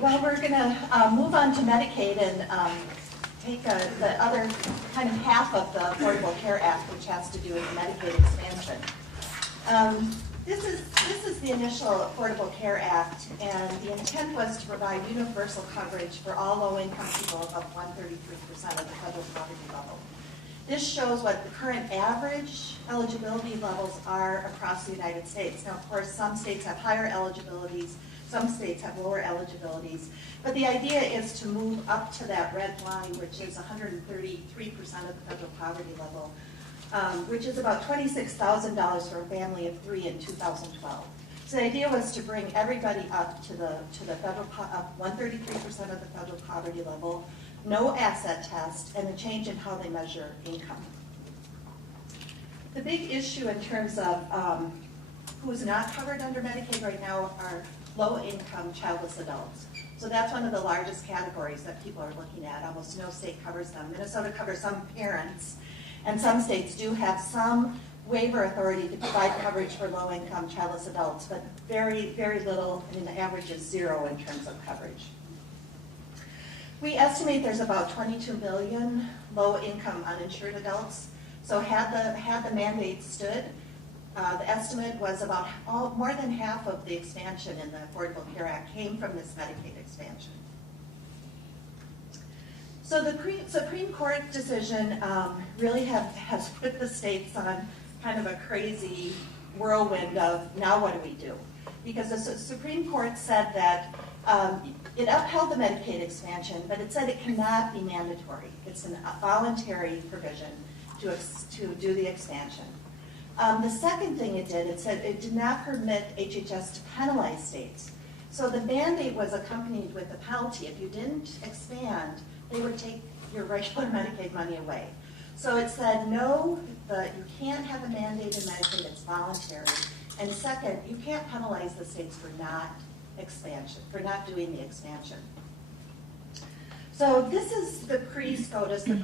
well, we're going to move on to Medicaid and take the other kind of half of the Affordable Care Act, which has to do with the Medicaid expansion. This is the initial Affordable Care Act, and the intent was to provide universal coverage for all low-income people above 133% of the federal poverty level. This shows what the current average eligibility levels are across the United States. Now, of course, some states have higher eligibilities, some states have lower eligibilities, but the idea is to move up to that red line, which is 133% of the federal poverty level, which is about $26,000 for a family of 3 in 2012. So the idea was to bring everybody up to the federal 133% of the federal poverty level, no asset test, and a change in how they measure income. The big issue in terms of who's not covered under Medicaid right now are low-income childless adults. So that's one of the largest categories that people are looking at. Almost no state covers them. Minnesota covers some parents, and some states do have some waiver authority to provide coverage for low-income childless adults, but very, very little. I mean, the average is 0 in terms of coverage. We estimate there's about 22 million low-income uninsured adults. So had the mandate stood, the estimate was about more than half of the expansion in the Affordable Care Act came from this Medicaid expansion. So the Supreme Court decision really has put the states on kind of a crazy whirlwind of now what do we do? Because the Supreme Court said that it upheld the Medicaid expansion, but it said it cannot be mandatory. It's a voluntary provision to do the expansion. The second thing it did, it said it did not permit HHS to penalize states. So the mandate was accompanied with a penalty. If you didn't expand, they would take your regular Medicaid money away. So it said, no, you can't have a mandate in Medicaid, it's voluntary. And second, you can't penalize the states for not doing the expansion. So this is the pre-SCOTUS, the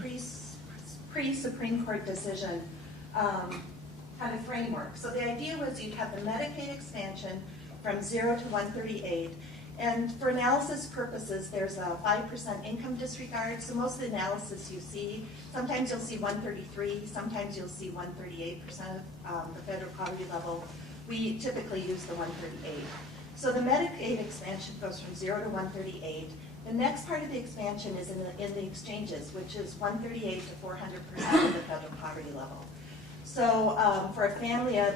pre-Supreme Court decision kind of framework. So the idea was you'd have the Medicaid expansion from 0 to 138, and for analysis purposes, there's a 5% income disregard. So most of the analysis you see, sometimes you'll see 133, sometimes you'll see 138% of the federal poverty level. We typically use the 138. So the Medicaid expansion goes from 0 to 138. The next part of the expansion is in the exchanges, which is 138 to 400% of the federal poverty level. So for a family of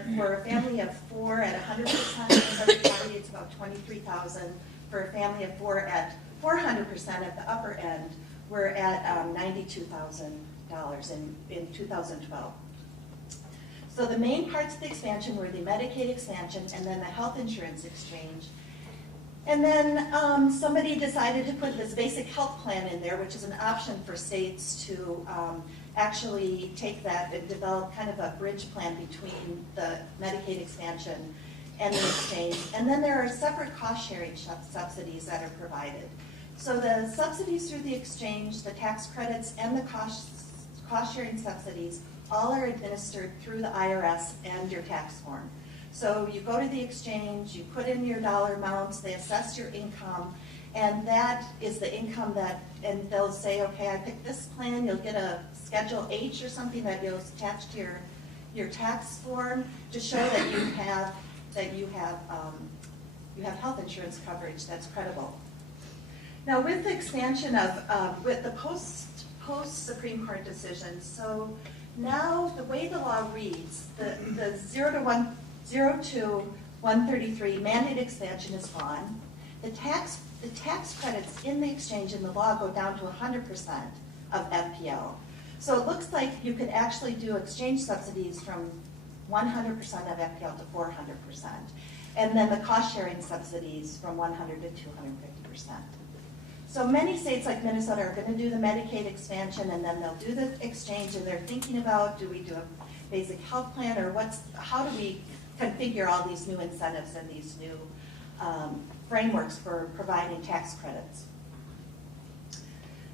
4 at 100% of the federal poverty, it's about $23,000. For a family of 4 at 400% at the upper end, we're at $92,000 in 2012. So the main parts of the expansion were the Medicaid expansion and then the health insurance exchange. And then somebody decided to put this basic health plan in there, which is an option for states to actually take that and develop kind of a bridge plan between the Medicaid expansion and the exchange. And then there are separate cost-sharing subsidies that are provided. So the subsidies through the exchange, the tax credits, and the cost-sharing subsidies all are administered through the IRS and your tax form. So you go to the exchange, you put in your dollar amounts, they assess your income, and that is the income and they'll say, okay, I picked this plan, you'll get a Schedule H or something that you'll attach to your tax form to show that you have health insurance coverage that's credible. Now with the expansion of, with the post-Supreme Court decision, so now the way the law reads, the 0 to 133 mandate expansion is gone. The tax credits in the exchange in the law go down to 100% of FPL. So it looks like you could actually do exchange subsidies from 100% of FPL to 400%. And then the cost-sharing subsidies from 100 to 250%. So many states like Minnesota are going to do the Medicaid expansion, and then they'll do the exchange, and they're thinking about, do we do a basic health plan, or how do we configure all these new incentives and these new frameworks for providing tax credits.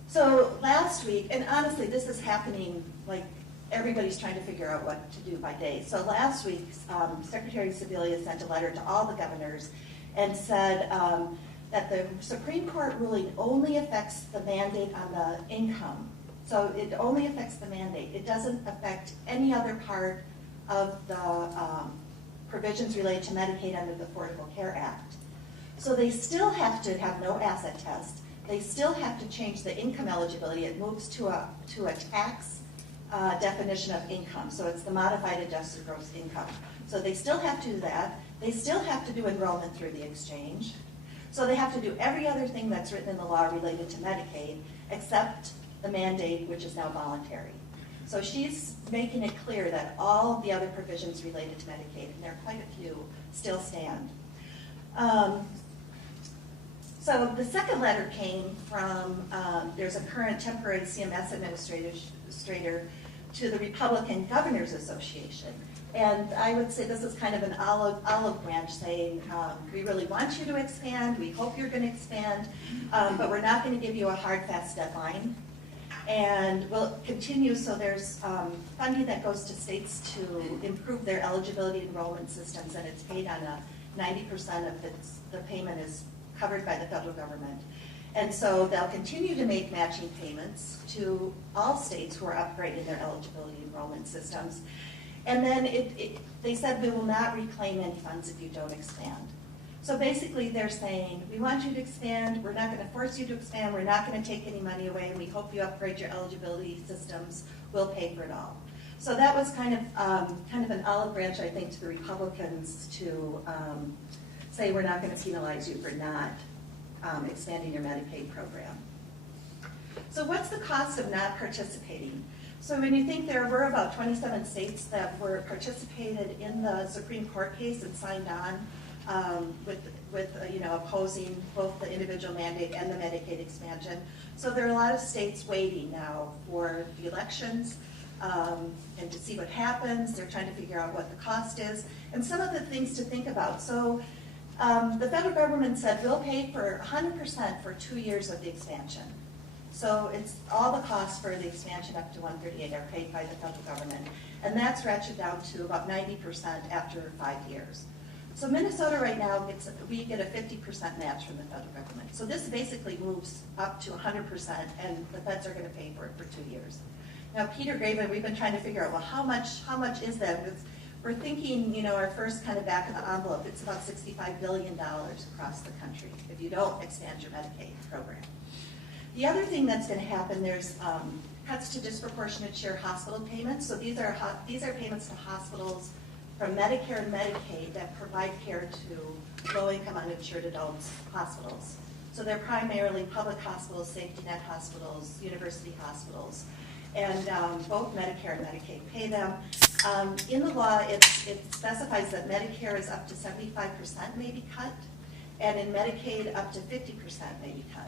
So last week, and honestly this is happening, like everybody's trying to figure out what to do by day. So last week, Secretary Sebelius sent a letter to all the governors and said, that the Supreme Court ruling only affects the mandate on the income. So it only affects the mandate. It doesn't affect any other part of the provisions related to Medicaid under the Affordable Care Act. So they still have to have no asset test. They still have to change the income eligibility. It moves to a tax definition of income. So it's the modified adjusted gross income. So they still have to do that. They still have to do enrollment through the exchange. So they have to do every other thing that's written in the law related to Medicaid, except the mandate, which is now voluntary. So she's making it clear that all the other provisions related to Medicaid, and there are quite a few, still stand. So the second letter came from, there's a current temporary CMS administrator to the Republican Governors Association. And I would say this is kind of an olive branch saying, we really want you to expand, we hope you're going to expand, but we're not going to give you a hard, fast deadline. And we'll continue, so there's funding that goes to states to improve their eligibility enrollment systems, and it's paid on a 90% of the payment is covered by the federal government. And so they'll continue to make matching payments to all states who are upgrading their eligibility enrollment systems. And then they said we will not reclaim any funds if you don't expand. So basically they're saying, we want you to expand, we're not going to force you to expand, we're not going to take any money away, we hope you upgrade your eligibility systems, we'll pay for it all. So that was kind of an olive branch, I think, to the Republicans to say we're not going to penalize you for not expanding your Medicaid program. So what's the cost of not participating? So when you think there were about 27 states that were participated in the Supreme Court case and signed on with opposing both the individual mandate and the Medicaid expansion. So there are a lot of states waiting now for the elections and to see what happens. They're trying to figure out what the cost is and some of the things to think about. So the federal government said we'll pay for 100% for 2 years of the expansion. So it's all the costs for the expansion up to 138 are paid by the federal government. And that's ratcheted down to about 90% after 5 years. So Minnesota right now, we get a 50% match from the federal government. So this basically moves up to 100%, and the feds are going to pay for it for 2 years. Now, Peter Graven, we've been trying to figure out, well, how much is that? We're thinking, our first kind of back of the envelope, it's about $65 billion across the country if you don't expand your Medicaid program. The other thing that's going to happen, there's cuts to disproportionate share hospital payments. So these are payments to hospitals from Medicare and Medicaid that provide care to low-income uninsured adults hospitals. So they're primarily public hospitals, safety net hospitals, university hospitals, and both Medicare and Medicaid pay them. In the law, it specifies that Medicare is up to 75% may be cut, and in Medicaid up to 50% may be cut.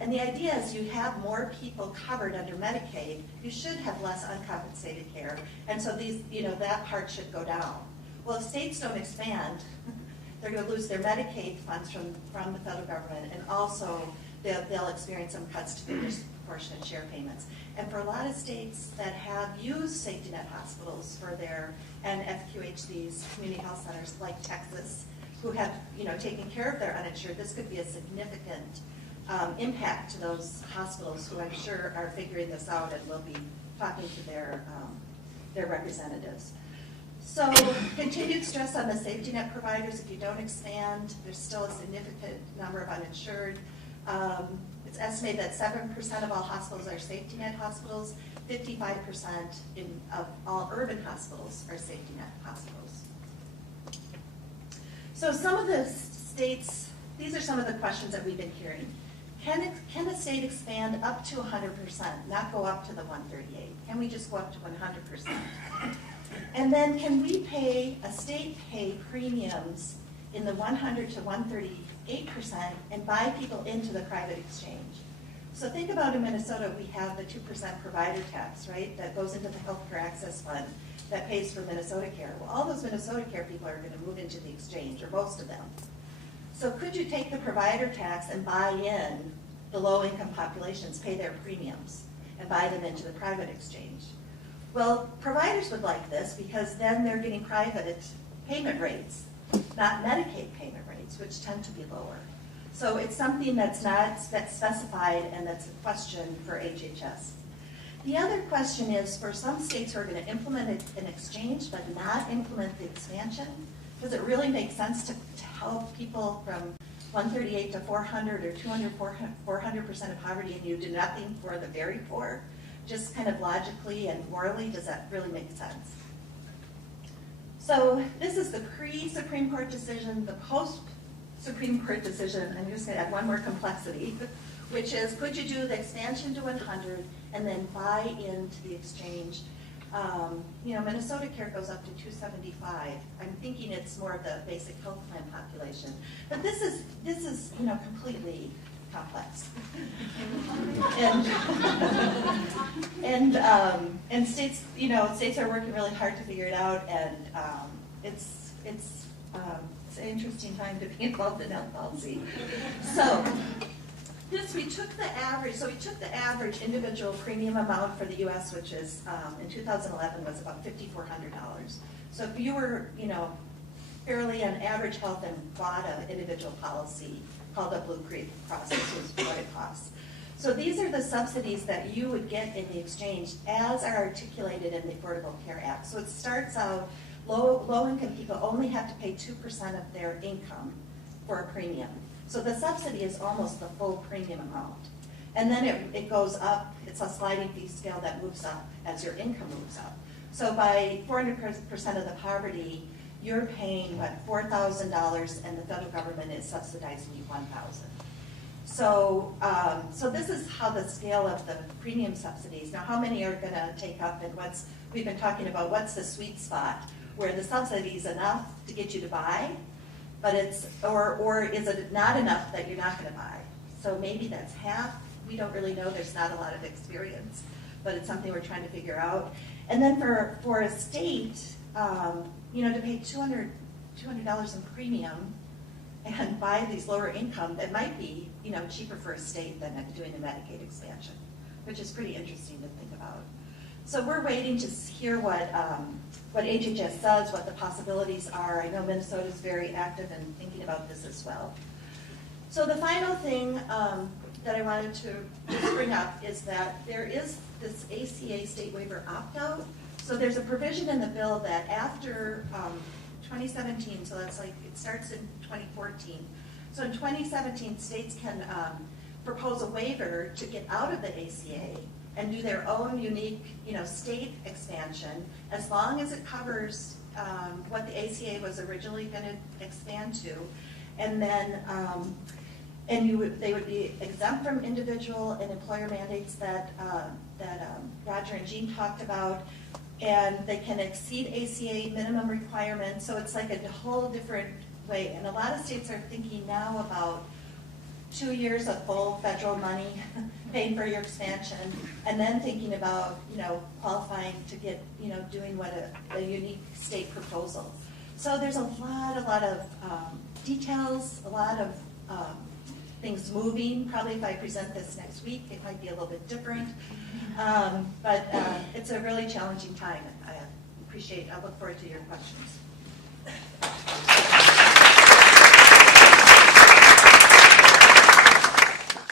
And the idea is you have more people covered under Medicaid, you should have less uncompensated care, and so these, that part should go down. Well, if states don't expand, they're going to lose their Medicaid funds from the federal government, and also they'll experience some cuts to their disproportionate share payments. And for a lot of states that have used safety net hospitals for and FQHCs, community health centers like Texas, who have taken care of their uninsured, this could be a significant impact to those hospitals who I'm sure are figuring this out and will be talking to their representatives. So continued stress on the safety net providers. If you don't expand, there's still a significant number of uninsured. It's estimated that 7% of all hospitals are safety net hospitals. 55% of all urban hospitals are safety net hospitals. So some of the states, these are some of the questions that we've been hearing. Can a state expand up to 100%, not go up to the 138? Can we just go up to 100%? And then can we a state pay premiums in the 100 to 138% and buy people into the private exchange? So think about in Minnesota, we have the 2% provider tax, right? That goes into the healthcare access fund that pays for Minnesota Care. Well, all those Minnesota Care people are going to move into the exchange, or most of them. So could you take the provider tax and buy in the low-income populations, pay their premiums, and buy them into the private exchange? Well, providers would like this because then they're getting private payment rates, not Medicaid payment rates, which tend to be lower. So it's something that's not specified and that's a question for HHS. The other question is for some states who are going to implement an exchange but not implement the expansion, does it really make sense to help people from 138 to 400 or 200, 400% of poverty and you do nothing for the very poor? Just kind of logically and morally, does that really make sense? So this is the pre-Supreme Court decision, the post-Supreme Court decision. I'm just going to add one more complexity, which is could you do the expansion to 100 and then buy into the exchange? Minnesota Care goes up to 275. I'm thinking it's more of the basic health plan population, but this is completely complex, and states states are working really hard to figure it out, and it's an interesting time to be involved in health policy. So. We took the average individual premium amount for the U.S., which is in 2011 was about $5,400. So if you were, fairly on average health and bought an individual policy called a Blue Cross, this was what it costs. So these are the subsidies that you would get in the exchange as are articulated in the Affordable Care Act. So it starts out low-income people only have to pay 2% of their income for a premium. So the subsidy is almost the full premium amount. And then it goes up, it's a sliding fee scale that moves up as your income moves up. So by 400% of the poverty, you're paying, $4,000, and the federal government is subsidizing you $1,000. So this is how the scale of the premium subsidies. Now, how many are going to take up, and we've been talking about what's the sweet spot where the subsidy is enough to get you to buy, but or is it not enough that you're not going to buy? So maybe that's half. We don't really know. There's not a lot of experience, but it's something we're trying to figure out. And then for a state, to pay $200 in premium and buy these lower income, that might be cheaper for a state than doing a Medicaid expansion, which is pretty interesting to think about. So we're waiting to hear what HHS says, what the possibilities are. I know Minnesota is very active in thinking about this as well. So the final thing that I wanted to just bring up is that there is this ACA state waiver opt-out. So there's a provision in the bill that after 2017, so that's it starts in 2014. So in 2017, states can propose a waiver to get out of the ACA and do their own unique, state expansion, as long as it covers what the ACA was originally going to expand to, and then they would be exempt from individual and employer mandates that Roger and Jean talked about, and they can exceed ACA minimum requirements. So it's like a whole different way. And a lot of states are thinking now about 2 years of full federal money paying for your expansion, and then thinking about qualifying to get doing what a unique state proposal. So there's a lot of details, a lot of things moving. Probably if I present this next week, it might be a little bit different, but it's a really challenging time. I look forward to your questions.